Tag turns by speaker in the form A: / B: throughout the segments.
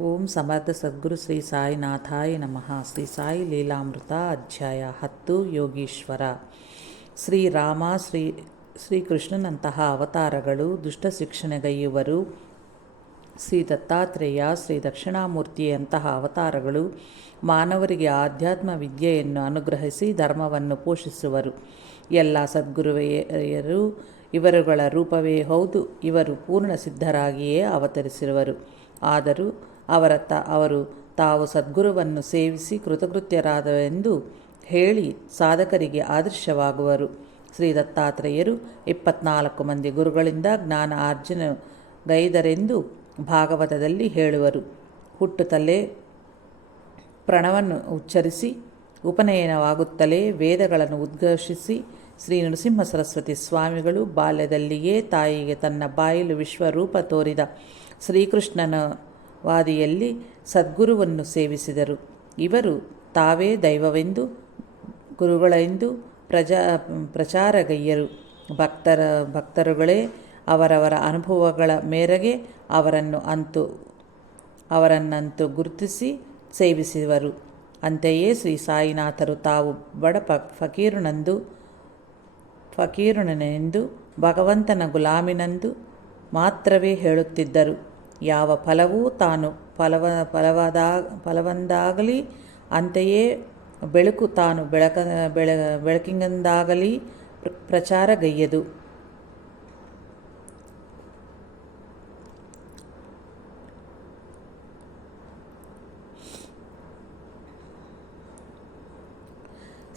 A: ಓಂ ಸಮರ್ಥ ಸದ್ಗುರು ಶ್ರೀ ಸಾಯಿನಾಥಾಯ ನಮಃ. ಶ್ರೀ ಸಾಯಿ ಲೀಲಾಮೃತ ಅಧ್ಯಾಯ ಹತ್ತು, ಯೋಗೀಶ್ವರ. ಶ್ರೀರಾಮ ಶ್ರೀ ಶ್ರೀಕೃಷ್ಣನಂತಹ ಅವತಾರಗಳು, ದುಷ್ಟ ಶಿಕ್ಷಣಗೈಯುವರು, ಶ್ರೀ ದತ್ತಾತ್ರೇಯ, ಶ್ರೀ ದಕ್ಷಿಣಾಮೂರ್ತಿಯಂತಹ ಅವತಾರಗಳು, ಮಾನವರಿಗೆ ಆಧ್ಯಾತ್ಮ ವಿದ್ಯೆಯನ್ನು ಅನುಗ್ರಹಿಸಿ ಧರ್ಮವನ್ನು ಪೋಷಿಸುವರು. ಎಲ್ಲ ಸದ್ಗುರುವೆಯರು ಇವರುಗಳ ರೂಪವೇ ಹೌದು, ಇವರು ಪೂರ್ಣ ಸಿದ್ಧರಾಗಿಯೇ ಅವತರಿಸಿರುವರು. ಆದರೂ ಅವರ ತ ಅವರು ತಾವು ಸದ್ಗುರುವನ್ನು ಸೇವಿಸಿ ಕೃತಕೃತ್ಯರಾದವೆಂದು ಹೇಳಿ ಸಾಧಕರಿಗೆ ಆದರ್ಶವಾಗುವರು. ಶ್ರೀ ದತ್ತಾತ್ರೇಯರು ಇಪ್ಪತ್ನಾಲ್ಕು ಮಂದಿ ಗುರುಗಳಿಂದ ಜ್ಞಾನ ಅರ್ಜುನ ಗೈದರೆಂದು ಭಾಗವತದಲ್ಲಿ ಹೇಳುವರು. ಹುಟ್ಟುತ್ತಲೇ ಪ್ರಣವನ್ನು ಉಚ್ಚರಿಸಿ, ಉಪನಯನವಾಗುತ್ತಲೇ ವೇದಗಳನ್ನು ಉದ್ಘೋಷಿಸಿ, ಶ್ರೀ ನರಸಿಂಹ ಸರಸ್ವತಿ ಸ್ವಾಮಿಗಳು ಬಾಲ್ಯದಲ್ಲಿಯೇ ತಾಯಿಗೆ ತನ್ನ ಬಾಯಿಲು ವಿಶ್ವರೂಪ ತೋರಿದ ಶ್ರೀಕೃಷ್ಣನ ವಾದಿಯಲ್ಲಿ ಸದ್ಗುರುವನ್ನು ಸೇವಿಸಿದರು. ಇವರು ತಾವೇ ದೈವವೆಂದು, ಗುರುಗಳೆಂದು ಪ್ರಜಾ ಪ್ರಚಾರಗೈಯ್ಯರು ಭಕ್ತರ, ಭಕ್ತರುಗಳೇ ಅವರವರ ಅನುಭವಗಳ ಮೇರೆಗೆ ಅವರನ್ನು ಅಂತು, ಅವರನ್ನಂತೂ ಗುರುತಿಸಿ ಸೇವಿಸಿದರು. ಅಂತೆಯೇ ಶ್ರೀ ಸಾಯಿನಾಥರು ತಾವು ಬಡ ಪ, ಫಕೀರುನಂದು ಫಕೀರನೆಂದು ಭಗವಂತನ ಗುಲಾಮಿನಂದು ಮಾತ್ರವೇ ಹೇಳುತ್ತಿದ್ದರು. ಯಾವ ಫಲವೂ ತಾನು ಫಲವ, ಫಲವಾದ, ಫಲವಂದಾಗಲಿ, ಅಂತೆಯೇ ಬೆಳಕು ತಾನು ಬೆಳಕ, ಬೆಳ ಪ್ರಚಾರ ಪ್ರಚಾರಗೈಯದು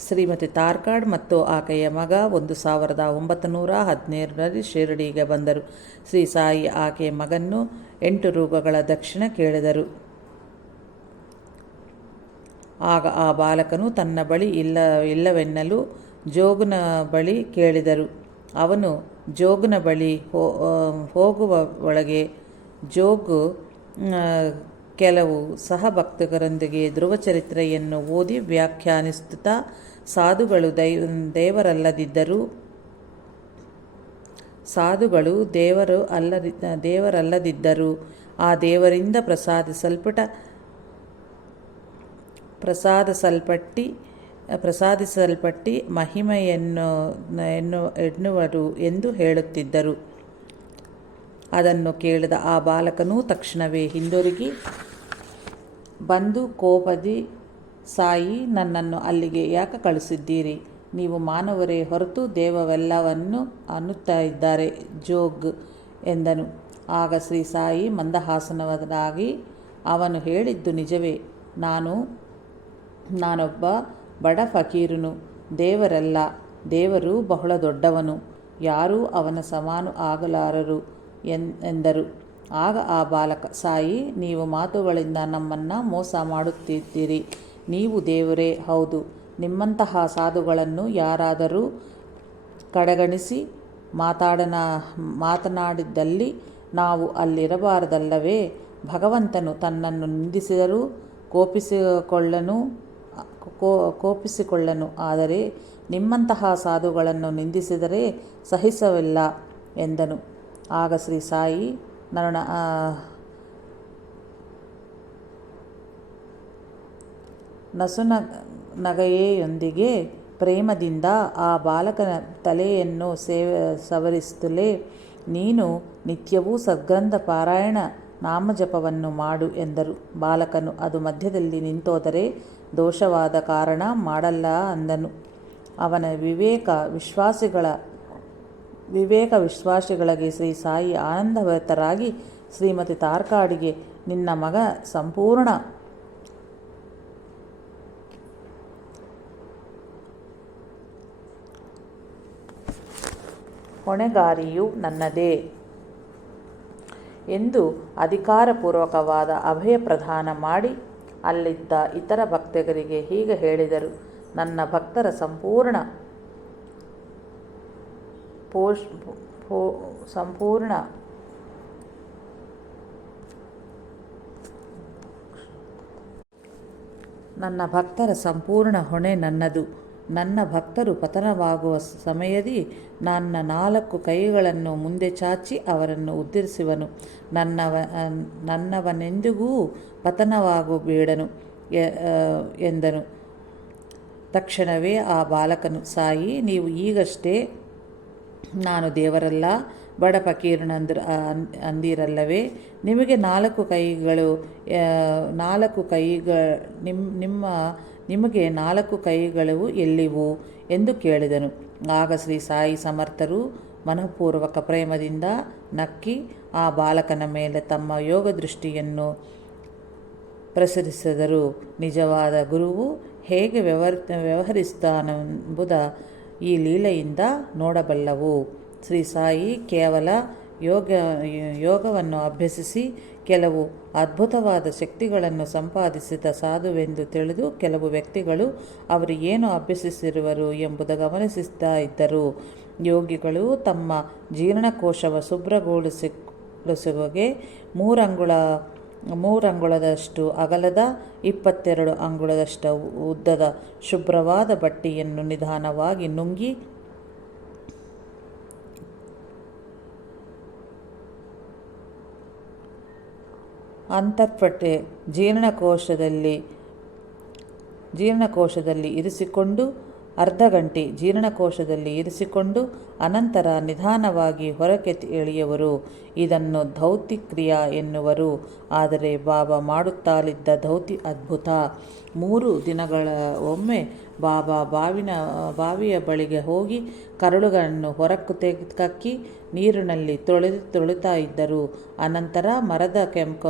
A: ಶ್ರೀಮತಿ ತಾರ್ಕಾಡ್ ಮತ್ತು ಆಕೆಯ ಮಗ ಒಂದು ಸಾವಿರದ ಒಂಬತ್ತು ನೂರ ಹದಿನೇಳರಲ್ಲಿ ಶಿರಡಿಗೆ ಬಂದರು. ಶ್ರೀ ಸಾಯಿ ಆಕೆಯ ಮಗನ್ನು ಎಂಟು ರೂಪಗಳ ದಕ್ಷಿಣ ಕೇಳಿದರು. ಆಗ ಆ ಬಾಲಕನು ತನ್ನ ಬಳಿ ಇಲ್ಲ, ಇಲ್ಲವೆನ್ನಲು ಜೋಗನ ಬಳಿ ಕೇಳಿದರು. ಅವನು, ಜೋಗನ ಬಳಿ ಹೋಗುವ ಒಳಗೆ ಜೋಗು ಕೆಲವು ಸಹಭಕ್ತರೊಂದಿಗೆ ಧ್ರುವಚರಿತ್ರೆಯನ್ನು ಓದಿ ವ್ಯಾಖ್ಯಾನಿಸುತ್ತಾ, ಸಾಧುಗಳು ದೈವ ದೇವರಲ್ಲದಿದ್ದರೂ ಸಾಧುಗಳು ದೇವರು ಅಲ್ಲದಿ, ದೇವರಲ್ಲದಿದ್ದರೂ. ಆ ದೇವರಿಂದ ಪ್ರಸಾದಿಸಲ್ಪಟ ಪ್ರಸಾದಿಸಲ್ಪಟ್ಟಿ ಪ್ರಸಾದಿಸಲ್ಪಟ್ಟಿ ಮಹಿಮೆಯನ್ನು, ಎನ್ನು, ಎನ್ನುವರು ಎಂದು ಹೇಳುತ್ತಿದ್ದರು. ಅದನ್ನು ಕೇಳಿದ ಆ ಬಾಲಕನೂ ತಕ್ಷಣವೇ ಹಿಂದಿರುಗಿ ಬಂದು ಕೋಪದಿ, ಸಾಯಿ, ನನ್ನನ್ನು ಅಲ್ಲಿಗೆ ಯಾಕೆ ಕಳಿಸಿದ್ದೀರಿ ನೀವು ಮಾನವರೇ ಹೊರತು ದೇವವೆಲ್ಲವನ್ನು ಅನ್ನುತ್ತಾ ಇದ್ದಾರೆ. ಜೋಗ್ ಎಂದನು. ಆಗ ಶ್ರೀ ಸಾಯಿ ಮಂದಹಾಸನವರಾಗಿ ಅವನು ಹೇಳಿದ್ದು ನಿಜವೇ. ನಾನು, ನಾನೊಬ್ಬ ಬಡ ಫಕೀರನು, ದೇವರಲ್ಲ, ದೇವರು ಬಹಳ ದೊಡ್ಡವನು, ಯಾರೂ ಅವನ ಸಮಾನು ಆಗಲಾರರು ಎಂದರು. ಆಗ ಆ ಬಾಲಕ, ಸಾಯಿ, ನೀವು ಮಾತುಗಳಿಂದ ನಮ್ಮನ್ನು ಮೋಸ ಮಾಡುತ್ತಿದ್ದೀರಿ. ನೀವು ದೇವರೇ, ಹೌದು. ನಿಮ್ಮಂತಹ ಸಾಧುಗಳನ್ನು ಯಾರಾದರೂ ಕಡೆಗಣಿಸಿ ಮಾತಾಡನ, ಮಾತನಾಡಿದ್ದಲ್ಲಿ ನಾವು ಅಲ್ಲಿರಬಾರದಲ್ಲವೇ? ಭಗವಂತನು ತನ್ನನ್ನು ನಿಂದಿಸಿದರೂ ಕೋಪಿಸಿಕೊಳ್ಳನು ಕೋಪಿಸಿಕೊಳ್ಳನು. ಆದರೆ ನಿಮ್ಮಂತಹ ಸಾಧುಗಳನ್ನು ನಿಂದಿಸಿದರೆ ಸಹಿಸವಿಲ್ಲ ಎಂದನು. ಆಗ ಶ್ರೀ ಸಾಯಿ ನರಣ ನಸುನ ನಗೆಯೊಂದಿಗೆ ಪ್ರೇಮದಿಂದ ಆ ಬಾಲಕನ ತಲೆಯನ್ನು ಸೇವ ಸವರಿಸುತ್ತಲೇ, ನೀನು ನಿತ್ಯವೂ ಸದ್ಗ್ರಂಥ ಪಾರಾಯಣ ನಾಮಜಪವನ್ನು ಮಾಡು ಎಂದರು. ಬಾಲಕನು ಅದು ಮಧ್ಯದಲ್ಲಿ ನಿಂತೋದರೆ ದೋಷವಾದ ಕಾರಣ ಮಾಡಲ್ಲ ಅಂದನು. ಅವನ ವಿವೇಕ ವಿಶ್ವಾಸಿಗಳ, ವಿವೇಕ ವಿಶ್ವಾಸಿಗಳಿಗೆ ಶ್ರೀ ಸಾಯಿ ಆನಂದಭರಿತರಾಗಿ ಶ್ರೀಮತಿ ತಾರ್ಕಾಡಿಗೆ, ನಿನ್ನ ಮಗ ಸಂಪೂರ್ಣ ಹೊಣೆಗಾರಿಯು ನನ್ನದೇ ಎಂದು ಅಧಿಕಾರಪೂರ್ವಕವಾದ ಅಭಯ ಪ್ರದಾನ ಮಾಡಿ ಅಲ್ಲಿದ್ದ ಇತರ ಭಕ್ತರಿಗೆ ಹೀಗೆ ಹೇಳಿದರು. ನನ್ನ ಭಕ್ತರ ಸಂಪೂರ್ಣ ಪೋಷ್ ಸಂಪೂರ್ಣ ನನ್ನ ಭಕ್ತರ ಸಂಪೂರ್ಣ ಹೊಣೆ ನನ್ನದು. ನನ್ನ ಭಕ್ತರು ಪತನವಾಗುವ ಸಮಯದಿ ನನ್ನ ನಾಲ್ಕು ಕೈಗಳನ್ನು ಮುಂದೆ ಚಾಚಿ ಅವರನ್ನು ಉದ್ಧರಿಸುವನು. ನನ್ನವ, ನನ್ನವನೆಂದಿಗೂ ಪತನವಾಗಬೇಡನು ಎಂದನು. ತಕ್ಷಣವೇ ಆ ಬಾಲಕನು, ಸಾಯಿ, ನೀವು ಈಗಷ್ಟೇ ನಾನು ದೇವರಲ್ಲ, ಬಡ ಫಕೀರನಂದ್ರ ಅಂದಿರಲ್ಲವೇ? ನಿಮಗೆ ನಾಲ್ಕು ಕೈಗಳು ನಾಲ್ಕು ಕೈಗ ನಿಮ್ಮ ನಿಮ್ಮ ನಿಮಗೆ ನಾಲ್ಕು ಕೈಗಳು ಎಲ್ಲಿವು ಎಂದು ಕೇಳಿದನು. ಆಗ ಶ್ರೀ ಸಾಯಿ ಸಮರ್ಥರು ಮನಃಪೂರ್ವಕ ಪ್ರೇಮದಿಂದ ನಕ್ಕಿ ಆ ಬಾಲಕನ ಮೇಲೆ ತಮ್ಮ ಯೋಗ ದೃಷ್ಟಿಯನ್ನು ಪ್ರಸರಿಸಿದರು. ನಿಜವಾದ ಗುರುವು ಹೇಗೆ ವ್ಯವಹರ್, ವ್ಯವಹರಿಸ್ತಾನೆಂಬುದ ಈ ಲೀಲೆಯಿಂದ ನೋಡಬಲ್ಲವು. ಶ್ರೀ ಸಾಯಿ ಕೇವಲ ಯೋಗ, ಯೋಗವನ್ನು ಅಭ್ಯಸಿಸಿ ಕೆಲವು ಅದ್ಭುತವಾದ ಶಕ್ತಿಗಳನ್ನು ಸಂಪಾದಿಸಿದ ಸಾಧುವೆಂದು ತಿಳಿದು ಕೆಲವು ವ್ಯಕ್ತಿಗಳು, ಅವರು ಏನು ಅಭ್ಯಸಿಸಿರುವರು ಎಂಬುದು ಗಮನಿಸುತ್ತಾ ಇದ್ದರು. ಯೋಗಿಗಳು ತಮ್ಮ ಜೀರ್ಣಕೋಶವ ಶುಭ್ರಗೊಳಿಸಿ ಗೊಳಿಸುವಗೆ ಮೂರಂಗುಳ ಮೂರಂಗುಳದಷ್ಟು ಅಗಲದ, ಇಪ್ಪತ್ತೆರಡು ಅಂಗುಳದಷ್ಟು ಉದ್ದದ ಶುಭ್ರವಾದ ಬಟ್ಟೆಯನ್ನು ನಿಧಾನವಾಗಿ ನುಂಗಿ ಅಂತರ್ಪಟ್ಟೆ ಜೀರ್ಣಕೋಶದಲ್ಲಿ ಜೀರ್ಣಕೋಶದಲ್ಲಿ ಇರಿಸಿಕೊಂಡು ಅರ್ಧ ಗಂಟೆ ಜೀರ್ಣಕೋಶದಲ್ಲಿ ಇರಿಸಿಕೊಂಡು ಅನಂತರ ನಿಧಾನವಾಗಿ ಹೊರಕ್ಕೆ ಎಳೆಯುವರು. ಇದನ್ನು ಧೌತಿ ಕ್ರಿಯಾ ಎನ್ನುವರು. ಆದರೆ ಬಾಬಾ ಮಾಡುತ್ತಲಿದ್ದ ಧೌತಿ ಅದ್ಭುತ. ಮೂರು ದಿನಗಳ ಒಮ್ಮೆ ಬಾಬಾ ಬಾವಿನ, ಬಾವಿಯ ಬಳಿಗೆ ಹೋಗಿ ಕರಳುಗಳನ್ನು ಹೊರಕ್ಕೆ ತೆಗೆದಕ್ಕಿ ನೀರಿನಲ್ಲಿ ತೊಳೆದು ತೊಳಿತಾ ಇದ್ದರು. ಅನಂತರ ಮರದ ಕೆಂಪ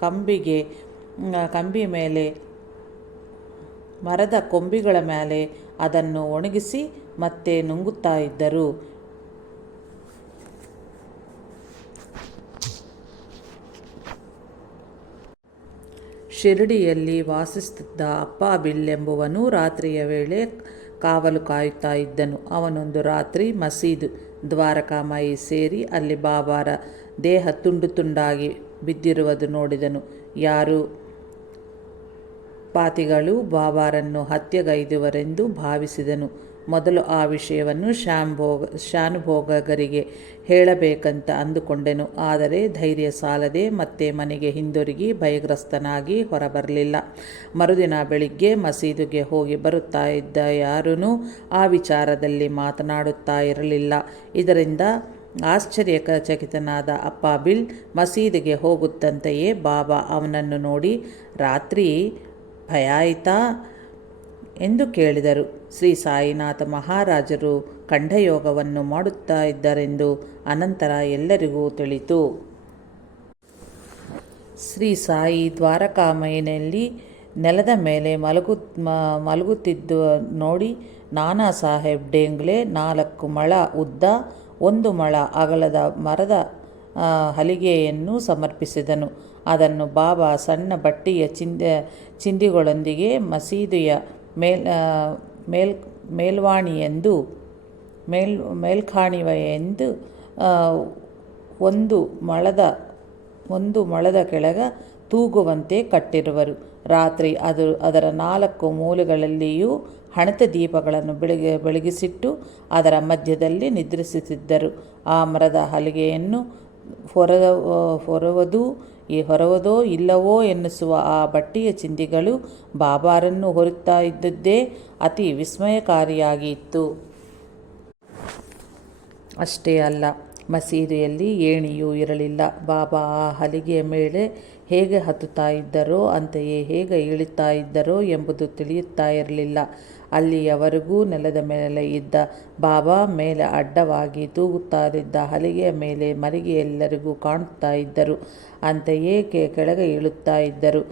A: ಕಂಬಿಗೆ ಕಂಬಿ ಮೇಲೆ ಮರದ ಕೊಂಬಿಗಳ ಮೇಲೆ ಅದನ್ನು ಒಣಗಿಸಿ ಮತ್ತೆ ನುಂಗುತ್ತಾ ಇದ್ದರು. ಶಿರಡಿಯಲ್ಲಿ ವಾಸಿಸುತ್ತಿದ್ದ ಅಪ್ಪ ಬಿಲ್ ಎಂಬುವನು ರಾತ್ರಿಯ ವೇಳೆ ಕಾವಲು ಕಾಯುತ್ತಾ ಇದ್ದನು. ಅವನೊಂದು ರಾತ್ರಿ ಮಸೀದು ದ್ವಾರಕಾಮಾಯಿ ಸೇರಿ ಅಲ್ಲಿ ಬಾಬಾರ ದೇಹ ತುಂಡು ತುಂಡಾಗಿ ಬಿದ್ದಿರುವುದು ನೋಡಿದನು. ಯಾರು ಪಾತಿಗಳು ಬಾಬಾರನ್ನು ಹತ್ಯೆಗೈದುವರೆಂದು ಭಾವಿಸಿದನು. ಮೊದಲು ಆ ವಿಷಯವನ್ನು ಶ್ಯಾಂಭೋಗ ಶಾನುಭೋಗರಿಗೆ ಹೇಳಬೇಕಂತ ಅಂದುಕೊಂಡೆನು. ಆದರೆ ಧೈರ್ಯ ಸಾಲದೆ ಮತ್ತೆ ಮನೆಗೆ ಹಿಂದಿರುಗಿ ಭಯಗ್ರಸ್ತನಾಗಿ ಹೊರಬರಲಿಲ್ಲ. ಮರುದಿನ ಬೆಳಿಗ್ಗೆ ಮಸೀದಿಗೆ ಹೋಗಿ ಬರುತ್ತಾ ಇದ್ದ ಯಾರೂ ಆ ವಿಚಾರದಲ್ಲಿ ಮಾತನಾಡುತ್ತಾ ಇರಲಿಲ್ಲ. ಇದರಿಂದ ಆಶ್ಚರ್ಯಚಕಿತನಾದ ಅಪ್ಪ ಬಿಲ್ ಮಸೀದಿಗೆ ಹೋಗುತ್ತಂತೆಯೇ ಬಾಬಾ ಅವನನ್ನು ನೋಡಿ, ರಾತ್ರಿ ಭಯ ಆಯಿತಾ? ಎಂದು ಕೇಳಿದರು. ಶ್ರೀ ಸಾಯಿನಾಥ ಮಹಾರಾಜರು ಖಂಡಯೋಗವನ್ನು ಮಾಡುತ್ತಾ ಇದ್ದರೆಂದು ಅನಂತರ ಎಲ್ಲರಿಗೂ ತಿಳಿತು. ಶ್ರೀ ಸಾಯಿ ದ್ವಾರಕಾಮಯಿನಲ್ಲಿ ನೆಲದ ಮೇಲೆ ಮಲಗು ಮಲಗುತ್ತಿದ್ದು ನೋಡಿ, ನಾನಾ ಸಾಹೇಬ್ ಡೇಂಗ್ಲೆ ನಾಲ್ಕು ಮಳ ಉದ್ದ, ಒಂದು ಮಳ ಅಗಲದ ಮರದ ಹಲಿಗೆಯನ್ನು ಸಮರ್ಪಿಸಿದನು. ಅದನ್ನು ಬಾಬಾ ಸಣ್ಣ ಬಟ್ಟೆಯ ಚಿಂದ, ಚಿಂದಿಗಳೊಂದಿಗೆ ಮಸೀದಿಯ ಮೇಲ್ ಮೇಲ್ ಮೇಲ್, ಮೇಲ್ವಾಣಿಯೆಂದು, ಮೇಲ್ ಮೇಲ್ಖಾಣಿವ ಎಂದು ಒಂದು ಮಳದ, ಒಂದು ಮೊಳದ ಕೆಳಗ ತೂಗುವಂತೆ ಕಟ್ಟಿರುವರು. ರಾತ್ರಿ ಅದು, ಅದರ ನಾಲ್ಕು ಮೂಲೆಗಳಲ್ಲಿಯೂ ಹಣತೆ ದೀಪಗಳನ್ನು ಬೆಳಗಿ, ಬೆಳಗಿಸಿಟ್ಟು ಅದರ ಮಧ್ಯದಲ್ಲಿ ನಿದ್ರಿಸುತ್ತಿದ್ದರು. ಆ ಮರದ ಹಲಿಗೆಯನ್ನು ಹೊರದ ಹೊರವದು ಈ ಹೊರವದೋ ಇಲ್ಲವೋ ಎನ್ನಿಸುವ ಆ ಬಟ್ಟೆಯ ಚಿಂದಿಗಳು ಬಾಬಾರನ್ನು ಹೊರುತ್ತಾ ಇದ್ದದ್ದೇ ಅತಿ ವಿಸ್ಮಯಕಾರಿಯಾಗಿತ್ತು ಅಷ್ಟೇ ಅಲ್ಲ, ಮಸೀದಿಯಲ್ಲಿ ಏಣಿಯೂ ಇರಲಿಲ್ಲ. ಬಾಬಾ ಆ ಹಲಿಗೆಯ ಮೇಲೆ ಹೇಗೆ ಹತ್ತುತ್ತಾ ಇದ್ದರೋ ಅಂತೆಯೇ ಹೇಗೆ ಇಳಿತಾ ಇದ್ದರೋ ಎಂಬುದು ತಿಳಿಯುತ್ತಾ ಇರಲಿಲ್ಲ. ಅಲ್ಲಿಯವರೆಗೂ ನೆಲದ ಮೇಲೆ ಇದ್ದ ಬಾಬಾ ಮೇಲೆ ಅಡ್ಡವಾಗಿ ತೂಗುತ್ತಾರಿದ್ದ ಹಲಿಗೆಯ ಮೇಲೆ ಮರಿಗೆ ಎಲ್ಲರಿಗೂ ಕಾಣುತ್ತಾ ಇದ್ದರು. ಅಂತ ಏಕೆ ಕೆಳಗೆ ಇಳುತ್ತಾ ಇದ್ದರು.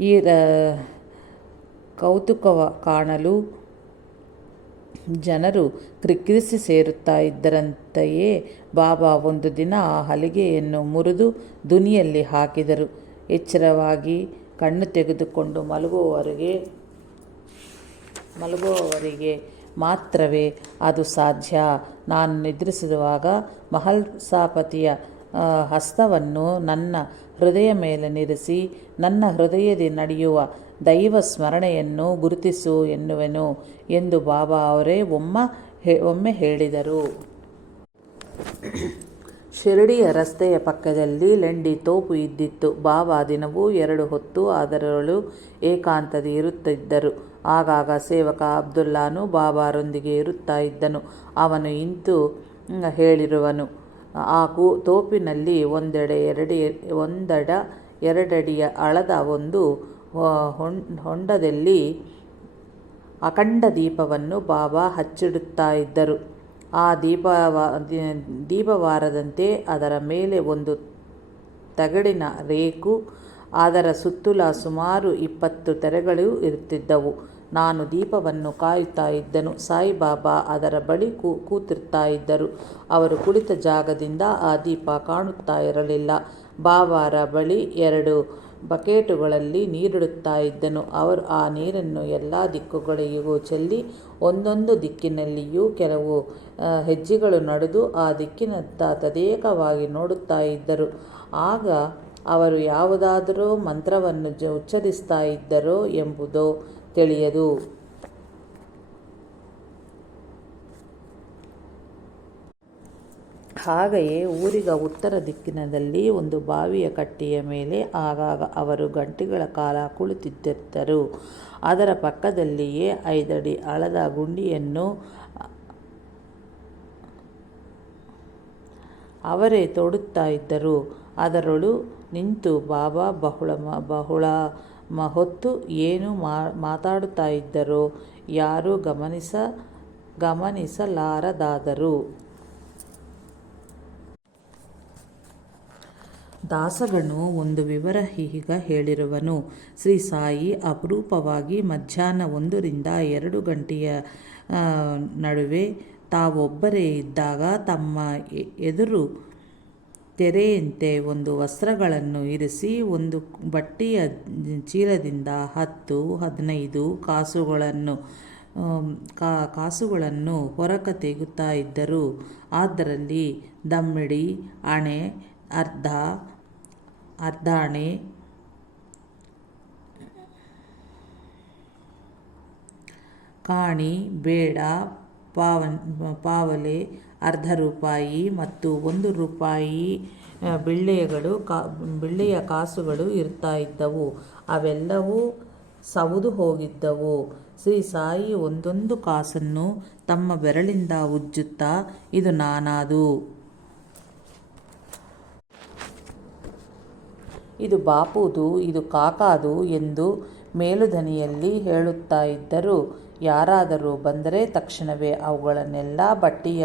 A: ಈ ಕೌತುಕವ ಕಾಣಲು ಜನರು ಕ್ರಿಕ್ರಿಸಿ ಸೇರುತ್ತಾ ಇದ್ದರಂತೆಯೇ ಬಾಬಾ ಒಂದು ದಿನ ಆ ಹಲಿಗೆಯನ್ನು ಮುರಿದು ದುನಿಯಲ್ಲಿ ಹಾಕಿದರು. ಎಚ್ಚರವಾಗಿ ಕಣ್ಣು ತೆಗೆದುಕೊಂಡು ಮಲಗುವವರೆಗೆ ಮಲಗುವವರಿಗೆ ಮಾತ್ರವೇ ಅದು ಸಾಧ್ಯ. ನಾನು ನಿದ್ರಿಸಿರುವಾಗ ಮಹಲ್ಸಾಪತಿಯ ಹಸ್ತವನ್ನು ನನ್ನ ಹೃದಯ ಮೇಲೆ ನಿರಿಸಿ, ನನ್ನ ಹೃದಯದಿ ನಡೆಯುವ ದೈವ ಸ್ಮರಣೆಯನ್ನು ಗುರುತಿಸು ಎನ್ನುವೆನು ಎಂದು ಬಾಬಾ ಅವರೇ ಒಮ್ಮ ಒಮ್ಮೆ ಹೇಳಿದರು. ಶಿರಡಿಯ ರಸ್ತೆಯ ಪಕ್ಕದಲ್ಲಿ ಲೆಂಡಿ ತೋಪು ಇದ್ದಿತ್ತು. ಬಾಬಾ ದಿನವೂ ಎರಡು ಹೊತ್ತು ಅದರಲ್ಲೂ ಏಕಾಂತದಿ ಇರುತ್ತಿದ್ದರು. ಆಗಾಗ ಸೇವಕ ಅಬ್ದುಲ್ಲಾನು ಬಾಬಾರೊಂದಿಗೆ ಇರುತ್ತಾ ಇದ್ದನು. ಅವನು ಇಂತು ಹೇಳಿರುವನು, ಆ ಕೂ, ತೋಪಿನಲ್ಲಿ ಒಂದೆಡೆ ಎರಡಿ, ಒಂದಡ ಎರಡಡಿಯ ಅಳದ ಒಂದು ಹೊಂಡದಲ್ಲಿ ಅಖಂಡ ದೀಪವನ್ನು ಬಾಬಾ ಹಚ್ಚಿಡುತ್ತಾ ಇದ್ದರು. ಆ ದೀಪವ, ದಿ- ದೀಪವಾರದಂತೆ ಅದರ ಮೇಲೆ ಒಂದು ತಗಡಿನ ರೇಕು, ಅದರ ಸುತ್ತಲ ಸುಮಾರು ಇಪ್ಪತ್ತು ತೆರೆಗಳು ಇರುತ್ತಿದ್ದವು. ನಾನು ದೀಪವನ್ನು ಕಾಯುತ್ತಾ ಇದ್ದನು. ಸಾಯಿಬಾಬಾ ಅದರ ಬಳಿ ಕೂ, ಕೂತಿರ್ತಾ ಇದ್ದರು. ಅವರು ಕುಳಿತ ಜಾಗದಿಂದ ಆ ದೀಪ ಕಾಣುತ್ತಾ ಇರಲಿಲ್ಲ. ಬಾಬಾರ ಬಳಿ ಎರಡು ಬಕೆಟುಗಳಲ್ಲಿ ನೀರಿಡುತ್ತಾ ಇದ್ದನು. ಅವರು ಆ ನೀರನ್ನು ಎಲ್ಲ ದಿಕ್ಕುಗಳಿಗೂ ಚೆಲ್ಲಿ ಒಂದೊಂದು ದಿಕ್ಕಿನಲ್ಲಿಯೂ ಕೆಲವು ಹೆಜ್ಜೆಗಳು ನಡೆದು ಆ ದಿಕ್ಕಿನತ್ತ ತದೇಕವಾಗಿ ನೋಡುತ್ತಾ ಇದ್ದರು. ಆಗ ಅವರು ಯಾವುದಾದರೂ ಮಂತ್ರವನ್ನು ಉಚ್ಚರಿಸ್ತಾ ಇದ್ದರೋ ಎಂಬುದೋ ತಿಳಿಯದು. ಹಾಗೆಯೇ ಊರಿಗ ಉತ್ತರ ದಿಕ್ಕಿನದಲ್ಲಿ ಒಂದು ಬಾವಿಯ ಕಟ್ಟೆಯ ಮೇಲೆ ಆಗಾಗ ಅವರು ಗಂಟೆಗಳ ಕಾಲ ಕುಳಿತಿದ್ದರು ಅದರ ಪಕ್ಕದಲ್ಲಿಯೇ ಐದಡಿ ಅಳದ ಗುಂಡಿಯನ್ನು ಅವರೇ ತೊಡುತ್ತಾ ಇದ್ದರು. ಅದರೊಳು ನಿಂತು, ಬಾಬಾ, ಬಹುಳ, ಬಹಳ ಹೊತ್ತು ಏನು ಮಾತಾಡುತ್ತಾ ಇದ್ದರೋ ಯಾರೂ ಗಮನಿಸ, ಗಮನಿಸಲಾರದಾದರು. ದಾಸಗಣು ಒಂದು ವಿವರ ಹೀಗ ಹೇಳಿರುವನು, ಶ್ರೀ ಸಾಯಿ ಅಪರೂಪವಾಗಿ ಮಧ್ಯಾಹ್ನ ಒಂದರಿಂದ ಎರಡು ಗಂಟೆಯ ನಡುವೆ ತಾವೊಬ್ಬರೇ ಇದ್ದಾಗ ತಮ್ಮ ಎದುರು ತೆರೆಯಂತೆ ಒಂದು ವಸ್ತ್ರಗಳನ್ನು ಇರಿಸಿ, ಒಂದು ಬಟ್ಟೆಯ ಚೀಲದಿಂದ ಹತ್ತು, ಹದಿನೈದು ಕಾಸುಗಳನ್ನು ಕಾ, ಕಾಸುಗಳನ್ನು ಹೊರಕ ತೆಗುತ್ತಾ ಇದ್ದರು. ಅದರಲ್ಲಿ ದಮ್ಮಿಡಿ, ಅಣೆ, ಅರ್ಧ, ಅರ್ಧಾಣೆ, ಕಾಣಿ, ಬೇಡ, ಪಾವನ್, ಪಾವಲೆ ಅರ್ಧ ರೂಪಾಯಿ ಮತ್ತು ಒಂದು ರೂಪಾಯಿ ಬಿಳ್ಳೆಗಳು ಕಾ, ಬಿಳ್ಳೆಯ ಕಾಸುಗಳು ಇರ್ತಾ ಇದ್ದವು. ಅವೆಲ್ಲವೂ ಸವದು ಹೋಗಿದ್ದವು. ಶ್ರೀ ಸಾಯಿ ಒಂದೊಂದು ಕಾಸನ್ನು ತಮ್ಮ ಬೆರಳಿಂದ ಉಜ್ಜುತ್ತಾ, ಇದು ನಾನಾದು. ಇದು ಬಾಪುದು, ಇದು ಕಾಕಾದು ಎಂದು ಮೇಲುದನಿಯಲ್ಲಿ ಹೇಳುತ್ತಾ ಇದ್ದರು. ಯಾರಾದರೂ ಬಂದರೆ ತಕ್ಷಣವೇ ಅವುಗಳನ್ನೆಲ್ಲ ಬಟ್ಟೆಯ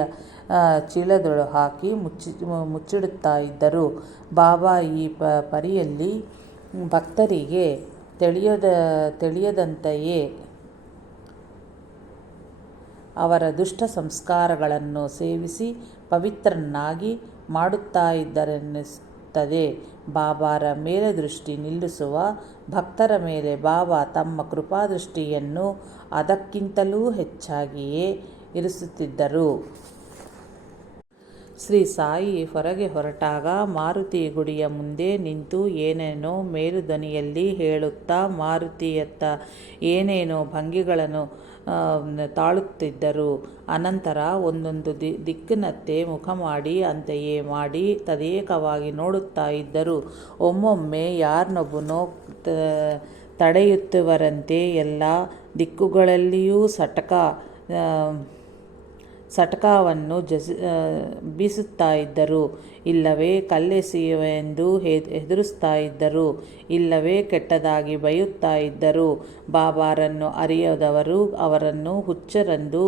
A: ಚೀಲದೊಳು ಹಾಕಿ ಮುಚ್ಚಿ ಮುಚ್ಚಿಡುತ್ತಾ ಇದ್ದರು. ಬಾಬಾ ಈ ಪ, ಪರಿಯಲ್ಲಿ ಭಕ್ತರಿಗೆ ತಿಳಿಯದ, ತಿಳಿಯದಂತೆಯೇ ಅವರ ದುಷ್ಟ ಸಂಸ್ಕಾರಗಳನ್ನು ಸೇವಿಸಿ ಪವಿತ್ರನಾಗಿ ಮಾಡುತ್ತಾ ಇದ್ದರೆನ್ನಿಸುತ್ತದೆ. ಬಾಬಾರ ಮೇಲೆ ದೃಷ್ಟಿ ನಿಲ್ಲಿಸುವ ಭಕ್ತರ ಮೇಲೆ ಬಾಬಾ ತಮ್ಮ ಕೃಪಾದೃಷ್ಟಿಯನ್ನು ಅದಕ್ಕಿಂತಲೂ ಹೆಚ್ಚಾಗಿಯೇ ಇರಿಸುತ್ತಿದ್ದರು. ಶ್ರೀ ಸಾಯಿ ಹೊರಗೆ ಹೊರಟಾಗ ಮಾರುತಿ ಗುಡಿಯ ಮುಂದೆ ನಿಂತು ಏನೇನೋ ಮೇಲುದನಿಯಲ್ಲಿ ಹೇಳುತ್ತಾ ಮಾರುತಿಯತ್ತ ಏನೇನೋ ಭಂಗಿಗಳನ್ನು ತಾಳುತ್ತಿದ್ದರು. ಅನಂತರ ಒಂದೊಂದು ದಿ, ದಿಕ್ಕಿನತ್ತೆ ಮುಖ ಮಾಡಿ ಅಂತೆಯೇ ಮಾಡಿ ತದೇಕವಾಗಿ ನೋಡುತ್ತಾ ಇದ್ದರು. ಒಮ್ಮೊಮ್ಮೆ ಯಾರನ್ನೊಬ್ಬನೋ ತಡೆಯುತ್ತವರಂತೆ ಎಲ್ಲ ದಿಕ್ಕುಗಳಲ್ಲಿಯೂ ಸಟಕ ಸಟಕಾವನ್ನು ಜಸ್ ಬೀಸುತ್ತಾ ಇದ್ದರು. ಇಲ್ಲವೇ ಕಲ್ಲೆಸೆಯುವೆಂದು ಹೆದರಿಸ್ತಾ ಇದ್ದರು. ಇಲ್ಲವೇ ಕೆಟ್ಟದಾಗಿ ಬೈಯುತ್ತಾ ಇದ್ದರು. ಬಾಬಾರನ್ನು ಅರಿಯದವರು ಅವರನ್ನು ಹುಚ್ಚರೆಂದು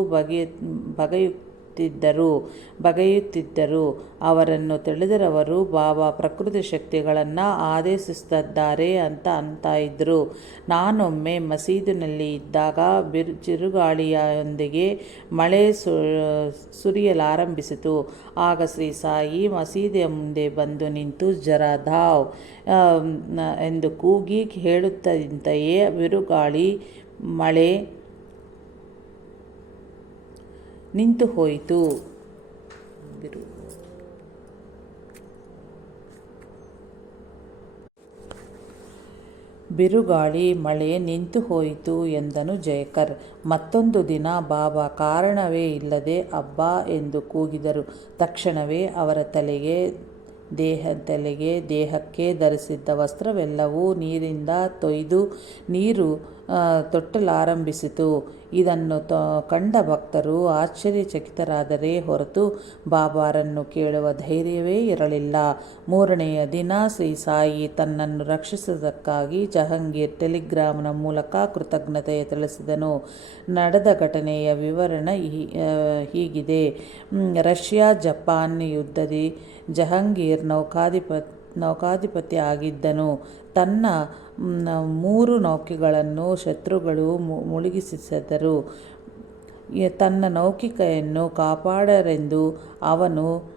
A: ಬಗೆಯ ಬಗೆಯುತ್ತಿದ್ದರು ಬಗೆಯುತ್ತಿದ್ದರು. ಅವರನ್ನು ತಿಳಿದಿರವರು ಬಾಬಾ, ಪ್ರಕೃತಿ ಶಕ್ತಿಗಳನ್ನು ಆದೇಶಿಸುತ್ತಿದ್ದಾರೆ ಅಂತ ಅಂತ ಇದ್ದರು ನಾನೊಮ್ಮೆ ಮಸೀದಿನಲ್ಲಿ ಇದ್ದಾಗ ಬಿರು, ಚಿರುಗಾಳಿಯೊಂದಿಗೆ ಮಳೆ ಸು, ಸುರಿಯಲಾರಂಭಿಸಿತು. ಆಗ ಶ್ರೀ ಸಾಯಿ ಮಸೀದಿಯ ಮುಂದೆ ಬಂದು ನಿಂತು ಜರಾಧಾವ್ ಎಂದು ಕೂಗಿ ಹೇಳುತ್ತಂತೆಯೇ ಬಿರುಗಾಳಿ, ಮಳೆ ನಿಂತು ಹೋಯಿತು. ಬಿರುಗಾಳಿ ಮಳೆ ನಿಂತು ಹೋಯಿತು ಎಂದನು ಜಯಕರ್. ಮತ್ತೊಂದು ದಿನ ಬಾಬಾ ಕಾರಣವೇ ಇಲ್ಲದೆ ಅಬ್ಬಾ ಎಂದು ಕೂಗಿದರು. ತಕ್ಷಣವೇ ಅವರ ತಲೆಗೆ ದೇಹ, ತಲೆಗೆ ದೇಹಕ್ಕೆ ಧರಿಸಿದ್ದ ವಸ್ತ್ರವೆಲ್ಲವೂ ನೀರಿಂದ ತೊಯ್ದು ನೀರು ತೊಟ್ಟಲಾರಂಭಿಸಿತು ಇದನ್ನು ಕಂಡ ಭಕ್ತರು ಆಶ್ಚರ್ಯಚಕಿತರಾದರೆ ಹೊರತು ಬಾಬಾರನ್ನು ಕೇಳುವ ಧೈರ್ಯವೇ ಇರಲಿಲ್ಲ. ಮೂರನೆಯ ದಿನ ಶ್ರೀ ಸಾಯಿ ತನ್ನನ್ನು ರಕ್ಷಿಸುವುದಕ್ಕಾಗಿ ಜಹಂಗೀರ್ ಟೆಲಿಗ್ರಾಮ್ನ ಮೂಲಕ ಕೃತಜ್ಞತೆ ತಿಳಿಸಿದನು. ನಡೆದ ಘಟನೆಯ ವಿವರಣ ಹೀಗಿದೆ. ರಷ್ಯಾ ಜಪಾನ್ ಯುದ್ಧದಿ ಜಹಂಗೀರ್ ನೌಕಾಧಿಪ, ನೌಕಾಧಿಪತಿ ಆಗಿದ್ದನು. ತನ್ನ ಮೂರು ನೌಕೆಗಳನ್ನು ಶತ್ರುಗಳು ಮುಳುಗಿಸಿದರು ತನ್ನ ನೌಕಿಕೆಯನ್ನು ಕಾಪಾಡರೆಂದು ಅವನು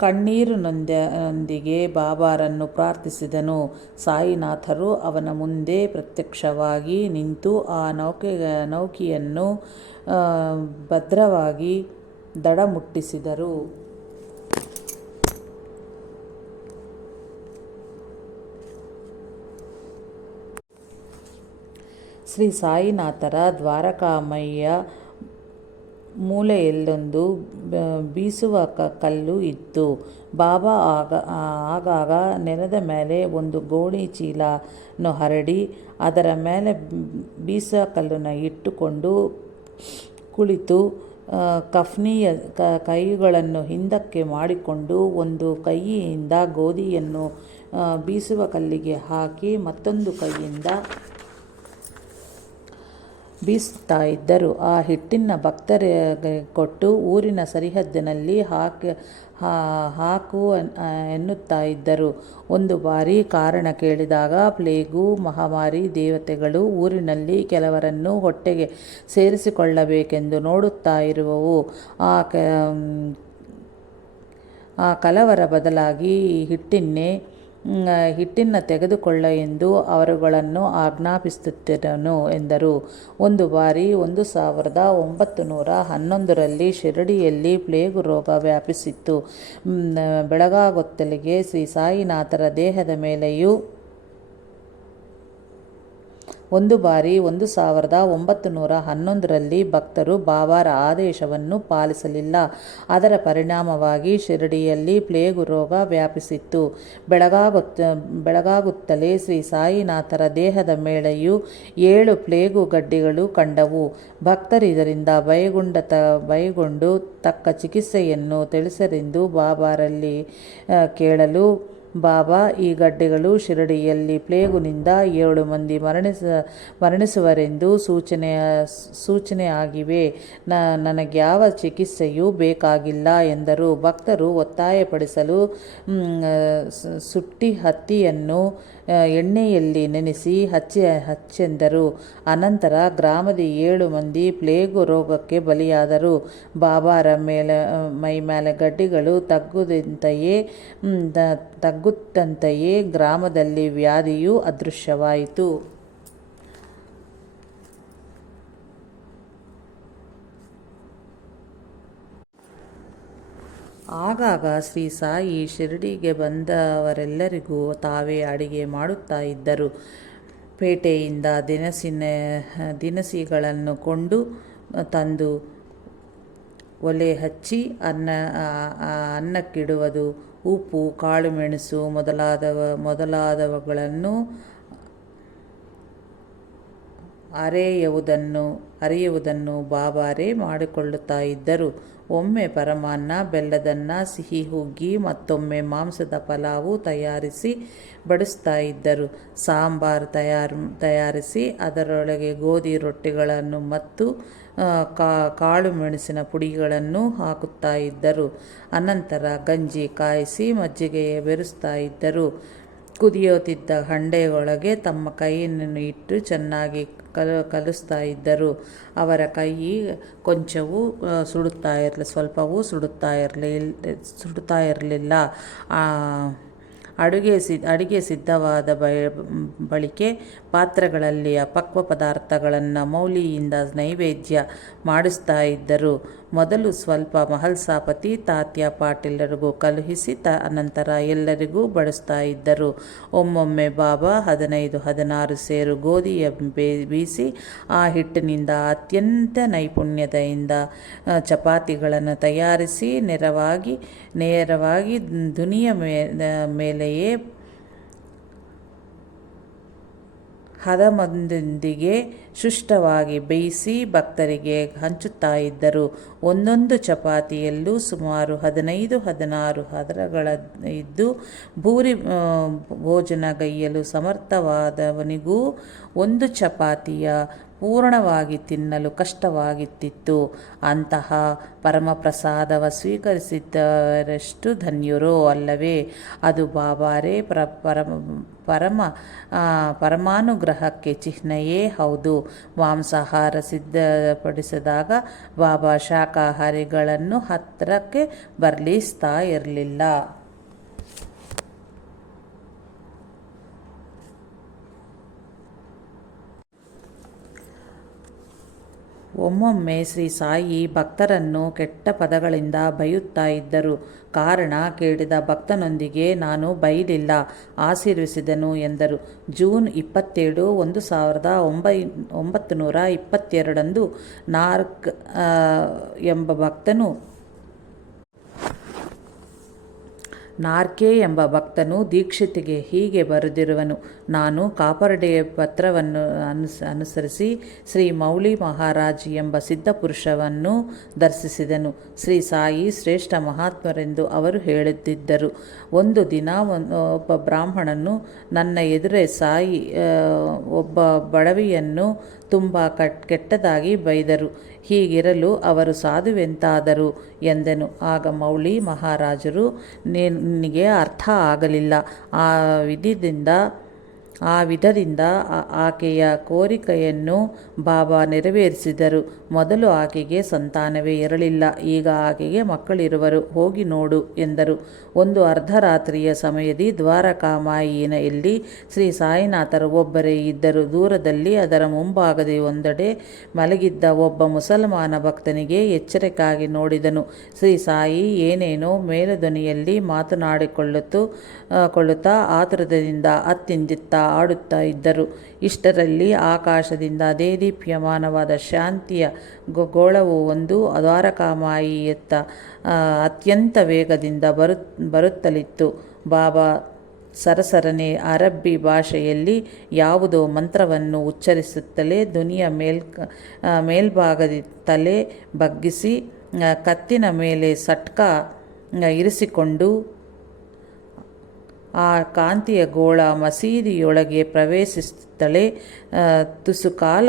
A: ಕಣ್ಣೀರಿನೊಂದಿಗೆ ಬಾಬಾರನ್ನು ಪ್ರಾರ್ಥಿಸಿದನು. ಸಾಯಿನಾಥರು ಅವನ ಮುಂದೆ ಪ್ರತ್ಯಕ್ಷವಾಗಿ ನಿಂತು ಆ ನೌಕೆ, ನೌಕೆಯನ್ನು ಭದ್ರವಾಗಿ ದಡ ಶ್ರೀ ಸಾಯಿನಾಥರ ದ್ವಾರಕಾಮಯ್ಯ ಮೂಲೆಯಲ್ಲೊಂದು ಬೀಸುವ ಕಲ್ಲು ಇತ್ತು. ಬಾಬಾ ಆಗ ಆಗಾಗ ನೆಲದ ಮೇಲೆ ಒಂದು ಗೋಣಿ ಚೀಲನ್ನು ಹರಡಿ, ಅದರ ಮೇಲೆ ಬೀಸುವ ಕಲ್ಲನ್ನು ಇಟ್ಟುಕೊಂಡು ಕುಳಿತು ಕಫ್ನಿಯ ಕೈಗಳನ್ನು ಹಿಂದಕ್ಕೆ ಮಾಡಿಕೊಂಡು ಒಂದು ಕೈಯಿಂದ ಗೋಧಿಯನ್ನು ಬೀಸುವ ಕಲ್ಲಿಗೆ ಹಾಕಿ ಮತ್ತೊಂದು ಕೈಯಿಂದ ಬೀಸುತ್ತಾ ಇದ್ದರು. ಆ ಹಿಟ್ಟಿನ ಭಕ್ತರಿಗೆ ಕೊಟ್ಟು ಊರಿನ ಸರಿಹದ್ದಿನಲ್ಲಿ ಹಾಕು ಎನ್ನುತ್ತಾ ಇದ್ದರು. ಒಂದು ಬಾರಿ ಕಾರಣ ಕೇಳಿದಾಗ ಪ್ಲೇಗು, ಮಹಾಮಾರಿ ದೇವತೆಗಳು ಊರಿನಲ್ಲಿ ಕೆಲವರನ್ನು ಹೊಟ್ಟೆಗೆ ಸೇರಿಸಿಕೊಳ್ಳಬೇಕೆಂದು ನೋಡುತ್ತಾ ಇರುವವು. ಆ ಕಲವರ ಬದಲಾಗಿ ಹಿಟ್ಟನ್ನೇ ಹಿಟ್ಟನ್ನು ತೆಗೆದುಕೊಳ್ಳ ಎಂದು ಅವರುಗಳನ್ನು ಆಜ್ಞಾಪಿಸುತ್ತಿದ್ದನು ಎಂದರು. ಒಂದು ಬಾರಿ ಒಂದು ಸಾವಿರದ ಒಂಬತ್ತು ನೂರ ಹನ್ನೊಂದರಲ್ಲಿ ಶಿರಡಿಯಲ್ಲಿ ಪ್ಲೇಗು ರೋಗ ವ್ಯಾಪಿಸಿತ್ತು. ಬೆಳಗಾಗುತ್ತಲಿಗೆ ಶ್ರೀ ಸಾಯಿನಾಥರ ದೇಹದ ಮೇಲೆಯೂ ಒಂದು ಬಾರಿ ಒಂದು ಸಾವಿರದ ಒಂಬತ್ತು ನೂರ ಹನ್ನೊಂದರಲ್ಲಿ ಭಕ್ತರು ಬಾಬಾರ ಆದೇಶವನ್ನು ಪಾಲಿಸಲಿಲ್ಲ. ಅದರ ಪರಿಣಾಮವಾಗಿ ಶಿರಡಿಯಲ್ಲಿ ಪ್ಲೇಗು ರೋಗ ವ್ಯಾಪಿಸಿತ್ತು. ಬೆಳಗಾಗುತ್ತ, ಬೆಳಗಾಗುತ್ತಲೇ ಶ್ರೀ ಸಾಯಿನಾಥರ ದೇಹದ ಮೇಳೆಯೂ ಏಳು ಪ್ಲೇಗು ಗಡ್ಡೆಗಳು ಕಂಡವು. ಭಕ್ತರು ಇದರಿಂದ ಭಯಗೊಂಡು ತಕ್ಕ ಚಿಕಿತ್ಸೆಯನ್ನು ತಿಳಿಸರೆಂದು ಬಾಬಾರಲ್ಲಿ ಕೇಳಲು ಬಾಬಾ, ಈ ಗಡ್ಡೆಗಳು ಶಿರಡಿಯಲ್ಲಿ ಪ್ಲೇಗುನಿಂದ ಏಳು ಮಂದಿ ಮರಣಿಸ, ಮರಣಿಸುವರೆಂದು ಸೂಚನೆ ಆಗಿವೆ ನನಗೆ ಯಾವ ಚಿಕಿತ್ಸೆಯೂ ಬೇಕಾಗಿಲ್ಲ ಎಂದರು. ಭಕ್ತರು ಒತ್ತಾಯಪಡಿಸಲು ಸುಟ್ಟಿ ಹತ್ತಿಯನ್ನು ಎಣ್ಣೆಯಲ್ಲಿ ನೆನೆಸಿ ಹಚ್ಚಿ ಹಚ್ಚೆಂದರು. ಅನಂತರ ಗ್ರಾಮದ ಏಳು ಮಂದಿ ಪ್ಲೇಗು ರೋಗಕ್ಕೆ ಬಲಿಯಾದರು. ಬಾಬಾರ ಮೇಲೆ ಮೈಮೇಲೆ ತಗ್ಗುದಂತೆಯೇ ತಗ್ಗುತ್ತಂತೆಯೇ ಗ್ರಾಮದಲ್ಲಿ ವ್ಯಾಧಿಯು ಅದೃಶ್ಯವಾಯಿತು. ಆಗಾಗ ಶ್ರೀ ಸಾಯಿ ಶಿರಡಿಗೆ ಬಂದವರೆಲ್ಲರಿಗೂ ತಾವೇ ಅಡಿಗೆ ಮಾಡುತ್ತಾ ಇದ್ದರು. ಪೇಟೆಯಿಂದ ದಿನಸಿನ ದಿನಸಿಗಳನ್ನು ಕೊಂಡು ತಂದು ಒಲೆ ಹಚ್ಚಿ ಅನ್ನ ಅನ್ನಕ್ಕಿಡುವುದು. ಉಪ್ಪು, ಕಾಳುಮೆಣಸು ಮೊದಲಾದವುಗಳನ್ನು ಅರೆಯುವುದನ್ನು ಬಾಬಾರೇ ಮಾಡಿಕೊಳ್ಳುತ್ತಾ ಇದ್ದರು. ಒಮ್ಮೆ ಪರಮಾನ್ನ, ಬೆಲ್ಲದನ್ನ, ಸಿಹಿ ಹುಗ್ಗಿ, ಮತ್ತೊಮ್ಮೆ ಮಾಂಸದ ಪಲಾವು ತಯಾರಿಸಿ ಬಡಿಸ್ತಾ ಇದ್ದರು. ಸಾಂಬಾರ್ ತಯಾರಿಸಿ ಅದರೊಳಗೆ ಗೋಧಿ ರೊಟ್ಟಿಗಳನ್ನು ಮತ್ತು ಕಾಳು ಮೆಣಸಿನ ಪುಡಿಗಳನ್ನು ಹಾಕುತ್ತಾ ಇದ್ದರು. ಅನಂತರ ಗಂಜಿ ಕಾಯಿಸಿ ಮಜ್ಜಿಗೆಯ ಬೆರೆಸ್ತಾ ಇದ್ದರು. ಕುದಿಯುತ್ತಿದ್ದ ಹಂಡೆಯೊಳಗೆ ತಮ್ಮ ಕೈಯನ್ನು ಇಟ್ಟು ಚೆನ್ನಾಗಿ ಕಲಸುತ್ತಾ ಇದ್ದರು. ಅವರ ಕೈ ಕೊಂಚವೂ ಸ್ವಲ್ಪವೂ ಸುಡುತ್ತಾ ಇರಲಿಲ್ಲ. ಅಡುಗೆ ಸಿದ್ಧವಾದ ಬಳಿಕೆ ಪಾತ್ರೆಗಳಲ್ಲಿ ಅಪಕ್ವ ಪದಾರ್ಥಗಳನ್ನು ಮೌಲಿಯಿಂದ ನೈವೇದ್ಯ ಮಾಡಿಸ್ತಾ ಇದ್ದರು. ಮೊದಲು ಸ್ವಲ್ಪ ಮಹಲ್ಸಾಪತಿ ತಾತ್ಯ ಪಾಟೀಲರಿಗೂ ಕಳುಹಿಸಿ ತ ಅನಂತರ ಎಲ್ಲರಿಗೂ ಬಡಿಸ್ತಾ ಇದ್ದರು. ಒಮ್ಮೊಮ್ಮೆ ಬಾಬಾ ಹದಿನೈದು, ಹದಿನಾರು ಸೇರು ಗೋಧಿಯ ಬೀಸಿ ಆ ಹಿಟ್ಟಿನಿಂದ ಅತ್ಯಂತ ನೈಪುಣ್ಯತೆಯಿಂದ ಚಪಾತಿಗಳನ್ನು ತಯಾರಿಸಿ ನೇರವಾಗಿ ನೇರವಾಗಿ ದುನಿಯ ಮೇಲೆಯೇ ಹದಮಂದೊಂದಿಗೆ ಶಿಷ್ಟವಾಗಿ ಬೇಯಿಸಿ ಭಕ್ತರಿಗೆ ಹಂಚುತ್ತಾ ಇದ್ದರು. ಒಂದೊಂದು ಚಪಾತಿಯಲ್ಲೂ ಸುಮಾರು ಹದಿನೈದು, ಹದಿನಾರು ಹದರಗಳ ಇದ್ದು ಭೂರಿ ಭೋಜನ ಭೋಜನಗೈಯಲು ಸಮರ್ಥವಾದವನಿಗೂ ಒಂದು ಚಪಾತಿಯ ಪೂರ್ಣವಾಗಿ ತಿನ್ನಲು ಕಷ್ಟವಾಗಿತ್ತಿತ್ತು. ಅಂತಹ ಪರಮಪ್ರಸಾದವ ಸ್ವೀಕರಿಸಿದ್ದರಷ್ಟು ಧನ್ಯರೋ ಅಲ್ಲವೇ? ಅದು ಬಾಬಾರೇ ಪರ, ಪರಮ ಪರಮ ಪರಮಾನುಗ್ರಹಕ್ಕೆ ಚಿಹ್ನೆಯೇ ಹೌದು. ಮಾಂಸಾಹಾರ ಸಿದ್ಧಪಡಿಸಿದಾಗ ಬಾಬಾ ಶಾಕಾಹಾರಿಗಳನ್ನು ಹತ್ತಿರಕ್ಕೆ ಬರಲಿಸ್ತಾ ಇರಲಿಲ್ಲ. ಒಮ್ಮೊಮ್ಮೆ ಶ್ರೀ ಸಾಯಿ ಭಕ್ತರನ್ನು ಕೆಟ್ಟ ಪದಗಳಿಂದ ಬೈಯುತ್ತಾ ಇದ್ದರು. ಕಾರಣ ಕೇಳಿದ ಭಕ್ತನೊಂದಿಗೆ ನಾನು ಬೈಲಿಲ್ಲ, ಆಶೀರ್ವಿಸಿದನು ಎಂದರು. ಜೂನ್ ಇಪ್ಪತ್ತೇಳು, ಒಂದು ಸಾವಿರದ ಒಂಬೈ, ಒಂಬತ್ತು ನೂರ ಇಪ್ಪತ್ತೆರಡಂದು ನಾರ್ಕ್ ಎಂಬ ಭಕ್ತನು ನಾರ್ಕೆ ಎಂಬ ಭಕ್ತನು ದೀಕ್ಷಿತಿಗೆ ಹೀಗೆ ಬರೆದಿರುವನು, ನಾನು ಕಾಪರ್ಡೆಯ ಪತ್ರವನ್ನು ಅನುಸ, ಅನುಸರಿಸಿ ಶ್ರೀ ಮೌಳಿ ಮಹಾರಾಜ್ ಎಂಬ ಸಿದ್ಧಪುರುಷವನ್ನು ದರ್ಶಿಸಿದನು. ಶ್ರೀ ಸಾಯಿ ಶ್ರೇಷ್ಠ ಮಹಾತ್ಮರೆಂದು ಅವರು ಹೇಳುತ್ತಿದ್ದರು. ಒಂದು ದಿನ ಒಬ್ಬ ಬ್ರಾಹ್ಮಣನು ನನ್ನ ಎದುರೇ ಸಾಯಿ ಒಬ್ಬ ಬಡವಿಯನ್ನು ತುಂಬ ಕಟ್, ಕೆಟ್ಟದಾಗಿ ಬೈದರು. ಹೀಗಿರಲು ಅವರು ಸಾಧುವೆಂತಾದರು ಎಂದೆನು. ಆಗ ಮೌಳಿ ಮಹಾರಾಜರು ನಿನಗೆ ಅರ್ಥ ಆಗಲಿಲ್ಲ. ಆ ವಿಧಿದಿಂದ ಆ ವಿಧದಿಂದ ಆಕೆಯ ಕೋರಿಕೆಯನ್ನು ಬಾಬಾ ನೆರವೇರಿಸಿದರು. ಮೊದಲು ಆಕೆಗೆ ಸಂತಾನವೇ ಇರಲಿಲ್ಲ. ಈಗ ಆಕೆಗೆ ಮಕ್ಕಳಿರುವರು, ಹೋಗಿ ನೋಡು ಎಂದರು. ಒಂದು ಅರ್ಧರಾತ್ರಿಯ ಸಮಯದಿ ದ್ವಾರಕಾಮಾಯಿನ ಇಲ್ಲಿ ಶ್ರೀ ಸಾಯಿನಾಥರು ಒಬ್ಬರೇ ಇದ್ದರು. ದೂರದಲ್ಲಿ ಅದರ ಮುಂಭಾಗದ ಒಂದೆಡೆ ಮಲಗಿದ್ದ ಒಬ್ಬ ಮುಸಲ್ಮಾನ ಭಕ್ತನಿಗೆ ಎಚ್ಚರಿಕಾಗಿ ನೋಡಿದನು. ಶ್ರೀ ಸಾಯಿ ಏನೇನೋ ಮೇಲುಧ್ವನಿಯಲ್ಲಿ ಮಾತನಾಡಿಕೊಳ್ಳುತ್ತು ಕೊಳ್ಳುತ್ತಾ ಆತುರದಿಂದ ಅತ್ತಿಂದಿತ್ತ ಆಡುತ್ತಾ ಇದ್ದರು. ಇಷ್ಟರಲ್ಲಿ ಆಕಾಶದಿಂದ ಅದೇ ದೀಪ್ಯಮಾನವಾದ ಶಾಂತಿಯ ಗೋಳವು ಒಂದು ದ್ವಾರಕಾಮಾಯಿಯತ್ತ ಅತ್ಯಂತ ವೇಗದಿಂದ ಬರು, ಬರುತ್ತಲಿತ್ತು. ಬಾಬಾ ಸರಸರನೆ, ಅರಬ್ಬಿ ಭಾಷೆಯಲ್ಲಿ ಯಾವುದೋ ಮಂತ್ರವನ್ನು ಉಚ್ಚರಿಸುತ್ತಲೇ, ಧ್ವನಿಯ ಮೇಲ್ ಮೇಲ್ಭಾಗದ ತಲೆ ಬಗ್ಗಿಸಿ ಕತ್ತಿನ ಮೇಲೆ ಸಟ್ಕ ಇರಿಸಿಕೊಂಡು ಆ ಕಾಂತಿಯ ಗೋಳ ಮಸೀದಿಯೊಳಗೆ ಪ್ರವೇಶಿಸುತ್ತಲೇ ತುಸು ಕಾಲ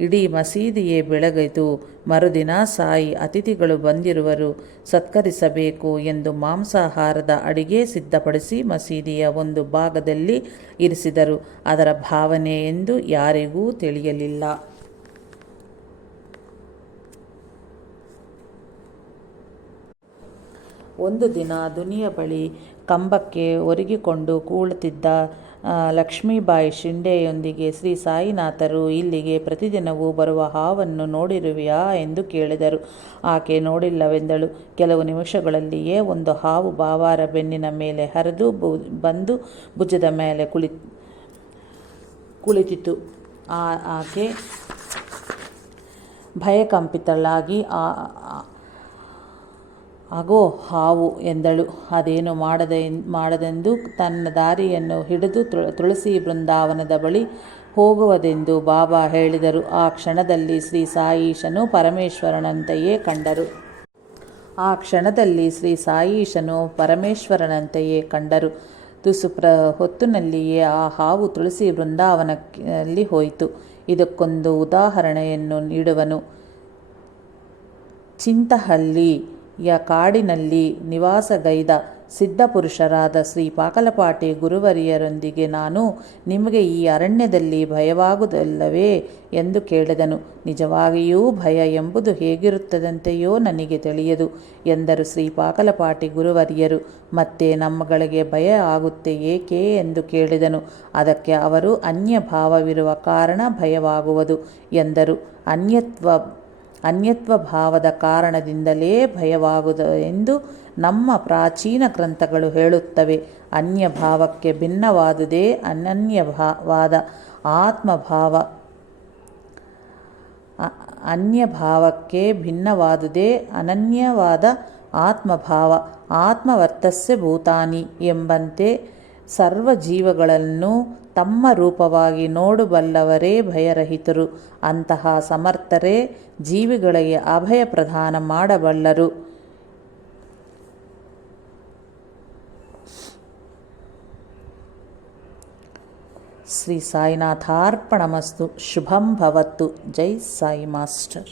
A: ಇಡೀ ಮಸೀದಿಯೇ ಬೆಳಗಿತು. ಮರುದಿನ ಸಾಯಿ ಅತಿಥಿಗಳು ಬಂದಿರುವರು. ಸತ್ಕರಿಸಬೇಕು ಎಂದು ಮಾಂಸಾಹಾರದ ಅಡಿಗೆ ಸಿದ್ಧಪಡಿಸಿ ಮಸೀದಿಯ ಒಂದು ಭಾಗದಲ್ಲಿ ಇರಿಸಿದರು. ಅದರ ಭಾವನೆ ಎಂದು ಯಾರಿಗೂ ತಿಳಿಯಲಿಲ್ಲ. ಒಂದು ದಿನ ದುನಿಯ ಬಳಿ ಕಂಬಕ್ಕೆ ಒರಗಿಕೊಂಡು ಕೂಳುತ್ತಿದ್ದ ಲಕ್ಷ್ಮೀಬಾಯಿ ಶಿಂಡೆಯೊಂದಿಗೆ ಶ್ರೀ ಸಾಯಿನಾಥರು ಇಲ್ಲಿಗೆ ಪ್ರತಿದಿನವೂ ಬರುವ ಹಾವನ್ನು ನೋಡಿರುವೆಯಾ ಎಂದು ಕೇಳಿದರು. ಆಕೆ ನೋಡಿಲ್ಲವೆಂದಳು. ಕೆಲವು ನಿಮಿಷಗಳಲ್ಲಿಯೇ ಒಂದು ಹಾವು ಬಾವಾರ ಬೆನ್ನಿನ ಮೇಲೆ ಹರಿದು ಬಂದು ಭುಜದ ಮೇಲೆ ಕುಳಿ ಕುಳಿತಿತು ಆ, ಆಕೆ ಭಯಕಂಪಿತಳಾಗಿ ಆ ಆ- ಅಗೋ ಹಾವು ಎಂದಳು. ಅದೇನು ಮಾಡದ ಮಾಡದೆಂದು ತನ್ನ ದಾರಿಯನ್ನು ಹಿಡಿದು ತುಳಸಿ ಬೃಂದಾವನದ ಬಳಿ ಹೋಗುವುದೆಂದು ಬಾಬಾ ಹೇಳಿದರು. ಆ ಕ್ಷಣದಲ್ಲಿ ಶ್ರೀ ಸಾಯೀಶನು ಪರಮೇಶ್ವರನಂತೆಯೇ ಕಂಡರು. ಆ ಕ್ಷಣದಲ್ಲಿ ಶ್ರೀ ಸಾಯೀಶನು ಪರಮೇಶ್ವರನಂತೆಯೇ ಕಂಡರು. ತುಸು ಪ್ರ, ಹೊತ್ತಿನಲ್ಲಿಯೇ ಆ ಹಾವು ತುಳಸಿ ಬೃಂದಾವನಲ್ಲಿ ಹೋಯಿತು. ಇದಕ್ಕೊಂದು ಉದಾಹರಣೆಯನ್ನು ನೀಡುವನು. ಚಿಂತಹಳ್ಳಿಯ ಕಾಡಿನಲ್ಲಿ ನಿವಾಸಗೈದ ಸಿದ್ಧಪುರುಷರಾದ ಶ್ರೀ ಪಾಕಲಪಾಟಿ ಗುರುವರಿಯರೊಂದಿಗೆ ನಾನು ನಿಮಗೆ ಈ ಅರಣ್ಯದಲ್ಲಿ ಭಯವಾಗುವುದಲ್ಲವೇ ಎಂದು ಕೇಳಿದನು. ನಿಜವಾಗಿಯೂ ಭಯ ಎಂಬುದು ಹೇಗಿರುತ್ತದಂತೆಯೋ ನನಗೆ ತಿಳಿಯದು ಎಂದರು ಶ್ರೀ ಪಾಕಲಪಾಟಿ ಗುರುವರಿಯರು. ಮತ್ತೆ ನಮ್ಮಗಳಿಗೆ ಭಯ ಆಗುತ್ತೆ ಏಕೆ ಎಂದು ಕೇಳಿದನು. ಅದಕ್ಕೆ ಅವರು ಅನ್ಯ ಭಾವವಿರುವ ಕಾರಣ ಭಯವಾಗುವುದು ಎಂದರು. ಅನ್ಯತ್ವ ಅನ್ಯತ್ವ ಭಾವದ ಕಾರಣದಿಂದಲೇ ಭಯವಾಗುವುದು ಎಂದು ನಮ್ಮ ಪ್ರಾಚೀನ ಗ್ರಂಥಗಳು ಹೇಳುತ್ತವೆ. ಅನ್ಯ ಭಾವಕ್ಕೆ ಭಿನ್ನವಾದುದೇ ಅನನ್ಯವಾದ ಆತ್ಮಭಾವ. ಅನ್ಯ ಭಾವಕ್ಕೆ ಭಿನ್ನವಾದುದೇ ಅನನ್ಯವಾದ ಆತ್ಮಭಾವ. ಆತ್ಮವರ್ತಸ್ಯ ಭೂತಾನಿ ಎಂಬಂತೆ ಸರ್ವ ಜೀವಗಳನ್ನು ತಮ್ಮ ರೂಪವಾಗಿ ನೋಡಬಲ್ಲವರೇ ಭಯರಹಿತರು. ಅಂತಹ ಸಮರ್ಥರೇ ಜೀವಿಗಳಿಗೆ ಅಭಯ ಪ್ರದಾನ ಮಾಡಬಲ್ಲರು. ಶ್ರೀ ಸಾಯಿನಾಥಾರ್ಪಣಮಸ್ತು. ಶುಭಂ ಭವತ್ತು. ಜೈ ಸಾಯಿ ಮಾಸ್ಟರ್.